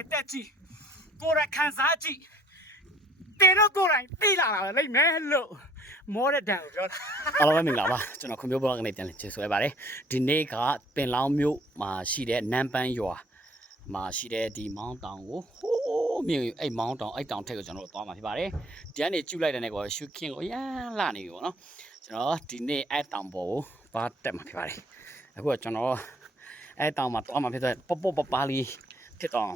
တိုင်းတက်ကြည့်ကိုယ်တိုင်ခံစားကြည့်တင်တော့ကိုယ်တိုင်သိလာတာလိမ့်မယ်လို့မောတဲ့တန်ကိုပြောတာအားလုံးပဲမင်္ဂလာပါကျွန်တော်ခွန်မျိုးဘောကနေပြန်လည်ကျေးဇူးရပါတယ်ဒီနေ့ကပင်လောင်းမြို့မှာရှိတဲ့နန်းပန်းရွာမှာရှိတဲ့ဒီမောင်းတောင်ကိုဟိုးမြင်အဲ့မောင်းတောင်အဲ့တောင်ထက်ကိုကျွန်တော်တို့သွားမှာဖြစ်ပါတယ်ဒီကနေကျူလိုက်တဲ့နဲ့ကိုရှုခင်းကိုအရန်လှနေပြီပေါ့နော်ကျွန်တော်ဒီနေ့အဲ့တောင်ပေါ်ကိုဘာတက်မှာဖြစ်ပါတယ်အခုကကျွန်တော်အဲ့တောင်မှာသွားမှာဖြစ်တဲ့ပေါ့ပပလေးဖြစ်တော့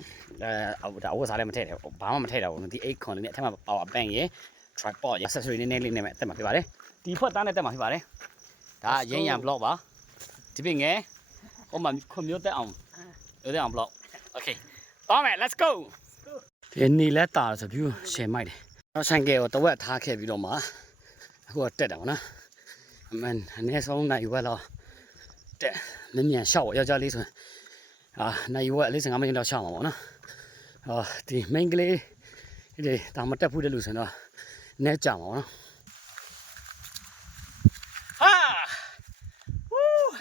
ဒါဝတ်စားလည်းမထည့်တယ်ဘာမှမထည့်တော့ဘူးဒီ8ခွန်လေးနဲ့အထက်မှာ power bank ရယ် tripod ရယ် accessory နည်းနည်းလေးနဲ့တက်မှာဖြစ်ပါတယ်ဒီဖွက်သားနဲ့တက်မှာဖြစ်ပါတယ်ဒါရင်းရံ block ပါဒီပြင်ငယ်ဟိုမှာခွန်မျိုးတက်အောင်တက်အောင် block okay သွားမယ် let's go ဒီနေလက်တာဆိုပြီးရှယ်မိုက်တယ်တော့ဆိုင်ကယ်ကိုတဝက်ထားခဲ့ပြီးတော့မှအခုကတက်တယ်ဗောနော်အမှန်အနည်းဆုံးနိုင်ဝက်တော့တက်မြင်မြန်ရှောက်ယောက်ျားလေးဆိုရင်နိုင်ဝက်45မိနစ်တော့ရှောက်မှာဗောနော်ဒီ main ကလေးဒီဒါမတက်ဘူးတဲ့လူဆိုတော့နဲကြမှာဗောနော်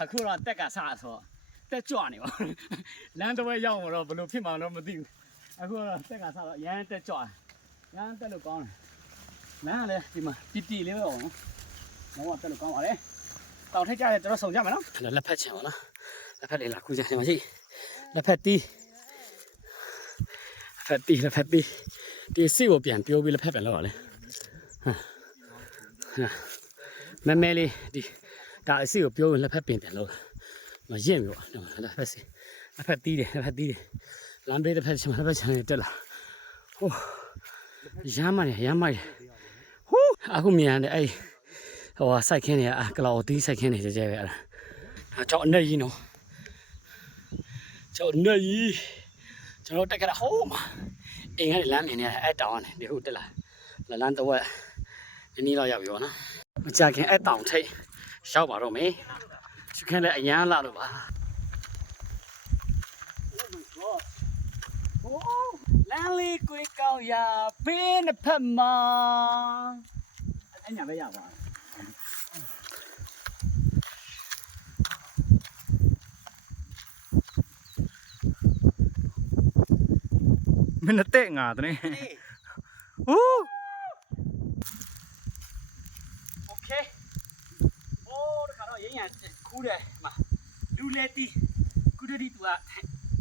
အခုတော့တက်ကစားဆိုတက်ကြွနေပါလမ်းတစ်ဝက်ရောက်မှာတော့ဘယ်လိုဖြစ်မှာတော့မသိဘူးအခုတော့တက်ကစားတော့ရမ်းတက်ကြွရမ်းတက်လို့ကောင်းတယ်လမ်းကလည်းဒီမှာတီတီလေးပဲပေါ့နော်တော့တက်လို့ကောင်းပါလေတောင်ထိပ်ကြတယ်ကျွန်တော်ဆုံကြမယ်နော်လက်ဖက်ချင်ပါနော်လက်ဖက်လေးလာခုကြတယ်မရှိလက်ဖက်တီးဒီစီကိုပြန်ပြိုးပြီးလက်ဖက်ပြန်လောက်ပါလေမဲလေးဒီဒါအစီကိုပြိုးရင်လက်ဖက်ပြန်လောက်မရင့်ဘူးပေါ့လက်ဖက်စီလက်ဖက်တီးတယ်လမ်းဘေးတစ်ဖက်ချင်လက်ဖက်ချင်တက်လာဟိုရမ်းမနေဟိုးအခုမြင်ရတယ်အဲ့ဟိုစိုက်ခင်းနေကလော်တီးစိုက်ခင်းနေကြပဲအဲ့ဒါကြောက်အနေကြီးနော်ကြောက်အနေကြီးကျွန်တော်တက်ကြတာဟိုးမှာအိမ်ကနေလမ်းမြင်နေရတယ်အဲ့တောင်ကနေဒီဟုတ်တက်လာလမ်းတော့နည်းတော့ရောက်ပြီပေါ့နော်မကြခင်အဲ့တောင်ထိပ်ရောက်ပါတော့မယ်စခန်းလည်းအရန်လာလို့ပါလမ်းလေးကိုကောင်းရဘေးနှစ်ဖက်မှာအဲ့ညာပဲရပါမင်းတဲ့ငါတည်းဟိုးโอเคโอ้ဒီကတော့ရင်းရခူးတယ်မှာလူလဲတီးကုတ္တိသူက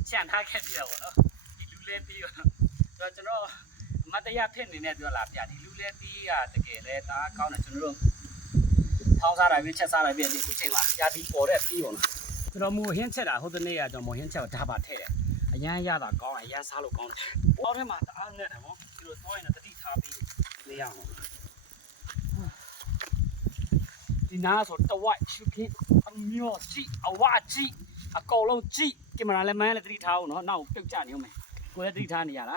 ချန်ထားခဲ့ပြရပါတော့ဒီလူလဲတီးတော့ကျွန်တော်မတရားဖြစ်နေတဲ့သူကလာပြဒီလူလဲတီးကတကယ်လဲဒါကောင်းတယ်ကျွန်တော်တို့ထောင်းစားတာပြီးချက်စားတာပြီးဒီအခုချိန်မှာရာဒီပေါ်တဲ့တီးပေါ့နော်ကျွန်တော်မူဟင်းချက်တာဟိုတနေ့ကကျွန်တော်မူဟင်းချက်ဒါပါထည့်တယ်အရန်ရတာကောင်းအရန်စားလို့ကောင်းတယ်အောက်ထဲမှာတအားနဲ့တယ်ဗောဒီလိုသွားရင်တတိထားပြီးနေရအောင်ဒီနားဆိုတဝိုက်ရှုခင်းအမျိုးကြည့်အဝကြည့်အကောင်လုံးကြည့်ကင်မရာလည်းမန်းလည်းတတိထားအောင်နော်နောက်ပြုတ်ကြနေဦးမယ်ကိုယ်လည်းတတိထားနေရတာ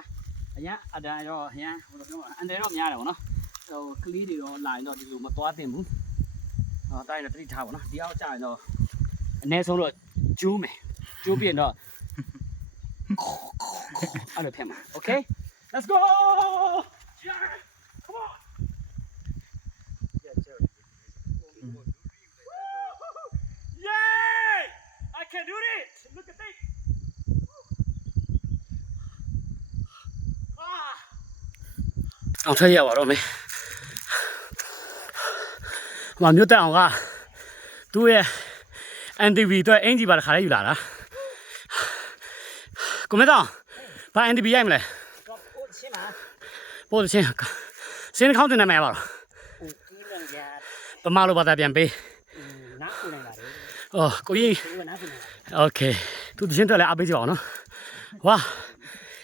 အရန်အတန်ရောအရန်ဟိုလိုပြောမှာအန်တယ်တော့များတယ်ဗောနော်ဟိုကလေးတွေတော့လာရင်တော့ဒီလိုမသွားသင့်ဘူးတိုင်းတော့တတိထားဗောနော်ဒီအောက်ကျရင်တော့အနည်းဆုံးတော့ကျိုးမယ်ကျိုးပြင်တော့အဲ့လိုဖြစ်မှာ okay let's go yeah come on yeah I can do it look at this အောင်ထွက်ရပါတော့မယ်မမျိုးတက်အောင်ကသူ့ရဲ့ NTV အတွက်အင်ဂျီပါတစ်ခါလေးယူလာတာကိုမေတောင်ဘာ NTV ရိုက်မလဲပို့ချင်းစင်းခေါင်းတင်နေမှာပါတော့ပမာလိုဘာသာပြန်ပေးနားကိုနေပါလေအော်ကိုကြီးโอเคသူတချင်းတက်လဲအားပေးကြပါအောင်နော်ဝါ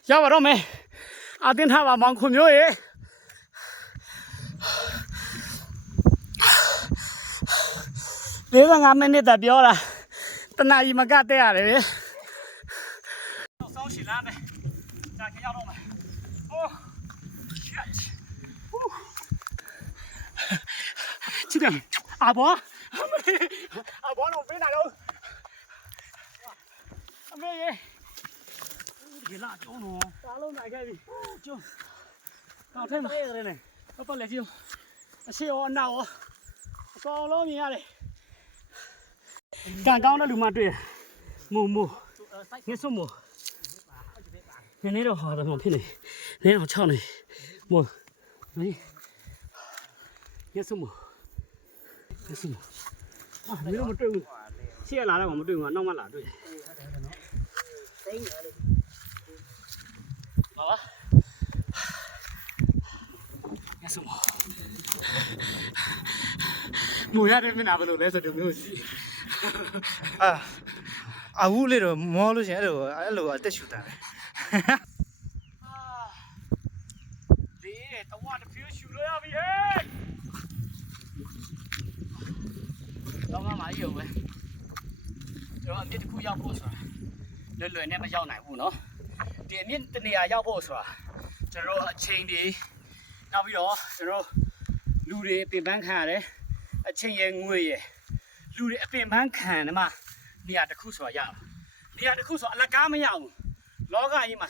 ရပါတော့မယ်အတင်းထားပါမောင်ခွန်မျိုးရေ45မိနစ်တပြောတာတနာကြီးမကတက်ရတယ်လေဆောင်းရှည်လာမယ်ကြာခင်ရောက်တော့မယ်အိုး shit ချစ်တယ်အဘောတော့ပေးလာတော့အမေရေဒီလာကျုံးတော့စားလုံးနိုင်ခဲ့ပြီကျုံးတော့ထဲမှာရတယ်လေပတ်လက်ကြီးအရှိရောအနောက်ရောအကောင်လုံးမြင်ရတယ်ကန်ကောင်းတဲ့လူမှတွေ့မူငှက်စွန်းမ နေတော့ဟာတော့ဖြစ်နေနေတော့6နေမောนี่ရက်စုံမရက်စုံဟာမင်းတို့မတွေ့ဘူးရှေ့လာတော့မတွေ့ဘူးနောက်မှလာတွေ့သိနေတယ်ဟာရက်စုံမူရတယ်မင်းနာဘလို့လဲဆိုတော့မျိုးစီအခုလေတော့မောလို့ရှင်အဲ့လိုအသက်ရှူတာပဲလေတဝါတဖြူရှူလို့ရပြီဟဲ့တော့မှမအယုံပဲကျွန်တော်အမြင့်တစ်ခုရောက်ဖို့ဆိုတာလွယ်နဲ့မရောက်နိုင်ဘူးเนาะဒီအမြင့်တနေရာရောက်ဖို့ဆိုတာကျွန်တော်အချိန်တွေနောက်ပြီးတော့ကျွန်တော်လူတွေပင်ပန်းခံရတယ်အချိန်ရငွေရလူတွေအပင်ပန်းခံတယ်မှာနေရာတစ်ခုဆိုတာရအောင်နေရာတစ်ခုဆိုတာအလကားမရဘူးလောကကြီးမှာ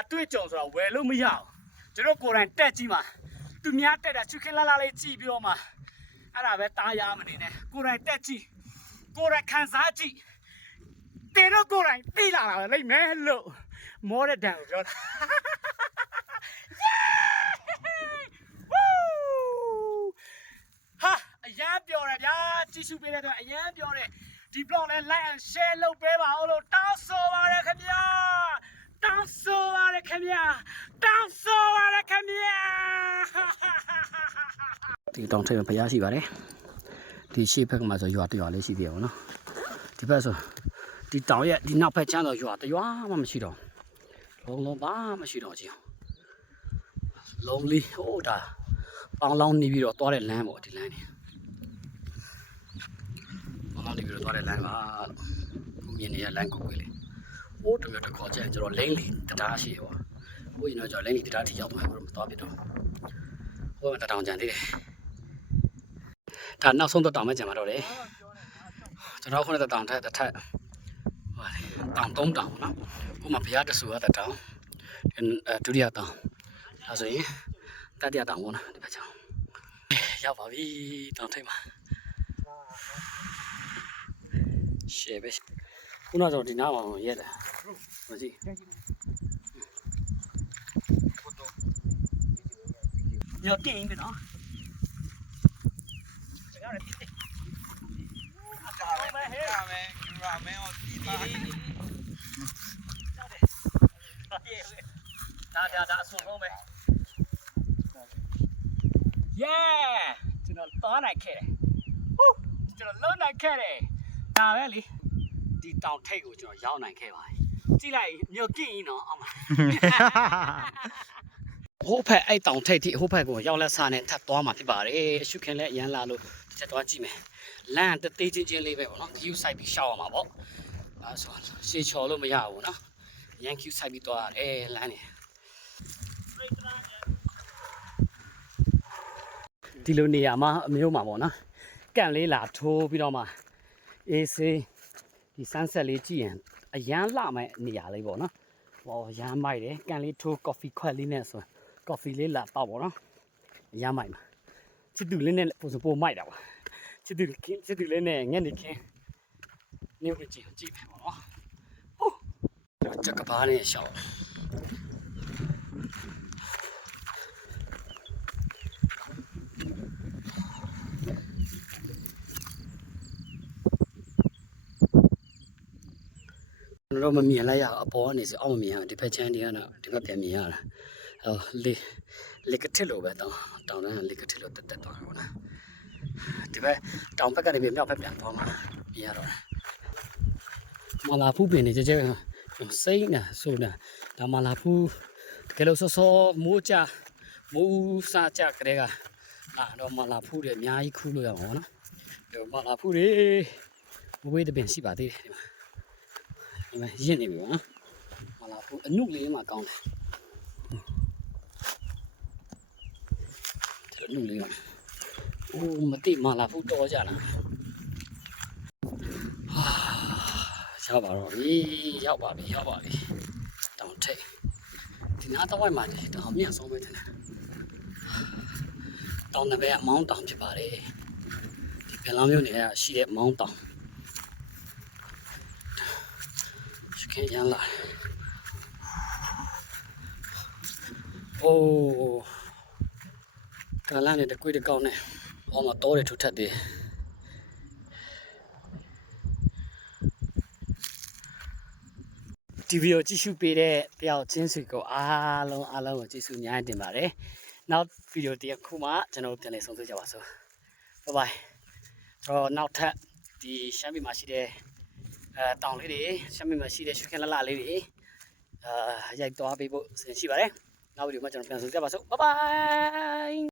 အတွေ့အကြုံဆိုတာဝယ်လို့မရအောင်ကျွန်တော်ကိုယ်တိုင်တက်ကြည့်မှာသူများတက်တာချွတ်ခင်းလာလေးကြည့်ပြီးတော့မှအဲ့ဒါပဲတားရမနေနဲ့ကိုယ်တိုင်တက်ကြည့်ကိုယ်တိုင်ခံစားကြည့်တင်တော့ကိုယ်တိုင်သိလာတာပဲလိမ့်မယ်လို့မောတဲ့တန်ကိုပြောတာဟာအရန်ပြောတယ်ဗျာကြည့်ရှုပေးတဲ့အတွက်အရန်ပြောတယ်ဒီ blog နဲ့ like and share လုပ်ပေးပါဦးလို့တောင်းဆိုပါတယ်ခင်ဗျာတောင်းဆိုပါတယ်ခင်ဗျာတောင်းဆိုပါတယ်ခင်ဗျာဒီတောင်ထိပ်မှာဘုရားရှိပါတယ်ဒီရှေ့ဘက်မှာဆိုရွာတရွာလေးရှိသေးတယ်ဗောနော်ဒီဘက်ဆိုဒီတောင်ရဲ့ဒီနောက်ဘက်ချမ်းတော့ရွာတရွာမှမရှိတော့လုံးဘာမရှိတော့ကြည့်လုံးလေးဟိုဒါပေါင်းလောင်းနေပြီးတော့သွားတဲ့လမ်းပေါ့ဒီလမ်းနေပေါင်းလောင်းနေပြီးတော့သွားတဲ့လမ်းပါကိုမြင်နေရလမ်းကိုကွေးလေဟိုတမျိုးတစ်ခေါ်ကျကျွန်တော်လိမ့်လီတရားရှိရောဟိုရင်တော့ကျွန်တော်လိမ့်လီတရားထိရောက်သွားတော့မသွားပြတော့ဟိုကတောင်ကြံသေးတယ်ဒါနောက်ဆုံးတော့တောင်မဲ့ကြံမှာတော့တယ်ကျွန်တော်ခုနကတောင်ထက်တစ်ထက်ဟိုတောင်3တောင်နော်ဟိုမှာဘုရားတဆူရတဲ့တောင်ဒုတိယတောင်ဒါဆိုရင်တတိယတောင်ပေါ့နော်ဒီဘက်ချောင်းရောက်ပါပြီတောင်ထိပ်မှာရှေ့ပဲခုနကတော့ဒီနားမှာရက်တယ်မကြည့်ညတင်ပြီနော်ဒါအဆုံးဆုံးပဲကျွန်တော်သွားနိုင်ခဲ့တယ်ကျွန်တော်လုံးနိုင်ခဲ့တယ်ဒါပဲလေဒီတောင်ထိပ်ကိုကျွန်တော်ရောက်နိုင်ခဲ့ပါတယ်ကြည့်လိုက်မြို့ကြည့်ရင်တော့အောင်ပါဟိုဖက်အဲ့တောင်ထိပ်ထိဟိုဖက်ကိုရောက်လက်စားနဲ့ထပ်သွားမှာဖြစ်ပါတယ်အရှုခင်လည်းအရန်လာလို့တစ်ချက်သွားကြည့်မယ်လမ်းတသေးချင်းလေးပဲပေါ့နော် queue ဆိုင်ပြီးရှောက်ရမှာပေါ့အဲဆိုရှေ့ချော်လို့မရဘူးနော်ရန် queue ဆိုင်ပြီးသွားရတယ်လမ်းနေဒီလိုနေရာမှာအမျိုးမှာပေါ့နော်ကန့်လေးလာထိုးပြီးတော့မှအေးစေးဒီ sunset လေးကြည့်ရင်အရန်လှမဲ့နေရာလေးပေါ့နော်ဟောရမ်းမိုက်တယ်ကန့်လေးထိုး coffee ခွက်လေးနဲ့ဆို coffee လေးလာတော့ပေါ့နော်ရမ်းမိုက်မှာချစ်သူလေးနဲ့ပိုမိုက်တာပါချစ်သူလေးနဲ့ငှက်နေခင်းနေဝင်ကြည့်မယ်ပေါ့နော်ဟုတ်ချက်ကပါနဲ့ရှောက်ကျွန်တော်မမြင်လိုက်ရအပေါ်ကနေစအောက်မမြင်ရဒီဘက်ချမ်းတွေကတော့ဒီဘက်ပြန်မြင်ရတာလေကတစ်လို့ပဲတောင်တန်းလေကတစ်လို့တက်သွားတော့နော်ဒီဘက်တောင်ဘက်ကနေမြောက်ဘက်ပြန်သွားမှာမြင်ရတော့မလာဖူးပင်နေကြစိတ်နေဆိုနေဒါမလာဖူးတကယ်လို့စောမိုးကြမိုးစားကြကလေးကတော့မလာဖူးတွေအများကြီးခူးလို့ရမှာပေါ့နော်မလာဖူးတွေဝေးတဲ့ပင်ရှိပါသေးတယ်ဒီမှာရင့်နေပြီပေါ့နော်မလာဖူးအနုလေးမှကောင်းတယ်အနုလေးအိုးမတိမလာဖူးတော်ကြလားရောက်ပါတော့ရောက်ပါပြီတောင်ထိပ်ဒီနားတော့ဝိုင်းမှာတောင်မြတ်ဆုံးပဲတယ်တောင်နဘဲအမောင်းတောင်ဖြစ်ပါတယ်ဒီပင်လောင်းမျိုးနေရရှိတဲ့မောင်းတောင်ရှခင်ရန်လာ โอ้กาลาเนี่ยตะกุ้ยตะกองเนี่ยออกมาโตတယ်ထုထက်တယ်ဒီဗီဒီယိုကြည့်ရှုပေးတဲ့တယောက်ချင်းစီကိုအားလုံးကိုကျေးဇူးအများကြီးတင်ပါတယ်နောက်ဗီဒီယိုတစ်ခုမှကျွန်တော်တို့ပြန်လည်ဆုံတွေ့ကြပါစို့ဘိုင်ဘိုင်တော့နောက်ထပ်ဒီရှမ်းပြည်မှာရှိတဲ့တောင်လေးတွေရှမ်းပြည်မှာရှိတဲ့ရွှေခင်းလလလေးတွေရိုက်သွားပေးဖို့အစီအစဉ်ရှိပါတယ်နောက်ဗီဒီယိုမှာကျွန်တော်ပြန်ဆုံကြပါစို့ဘိုင်ဘိုင်